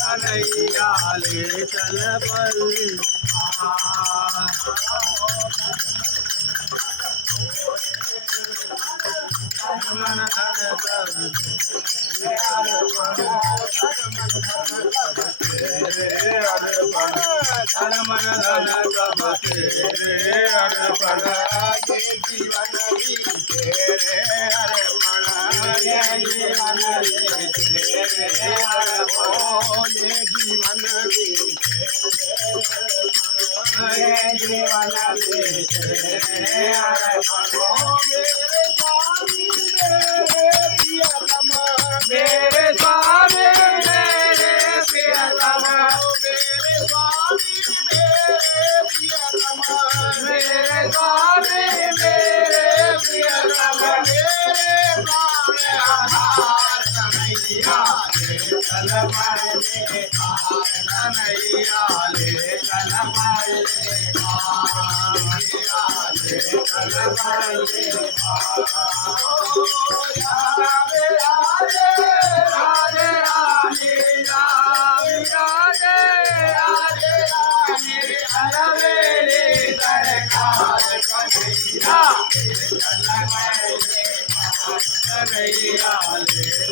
कन्हैया ले चल बल्ली मन धन सब तेरे अर्पण तन मन धन सब तेरे अर्पण ये जीवन भी तेरे अर्पण ये जीवन भी तेरे अर्पण ये जीवन भी ये जीवन भी तेरे अर्पण मेरे स्वामी मेरे प्रियतम मेरे स्वामी मेरे प्रियतम मेरे स्वामी मेरे प्रियतम मेरे प्राण आधार कन्हैया ले चल पाए कन्हैया ले चल पाए कन्हैया ले चल पाए कन्हैया ले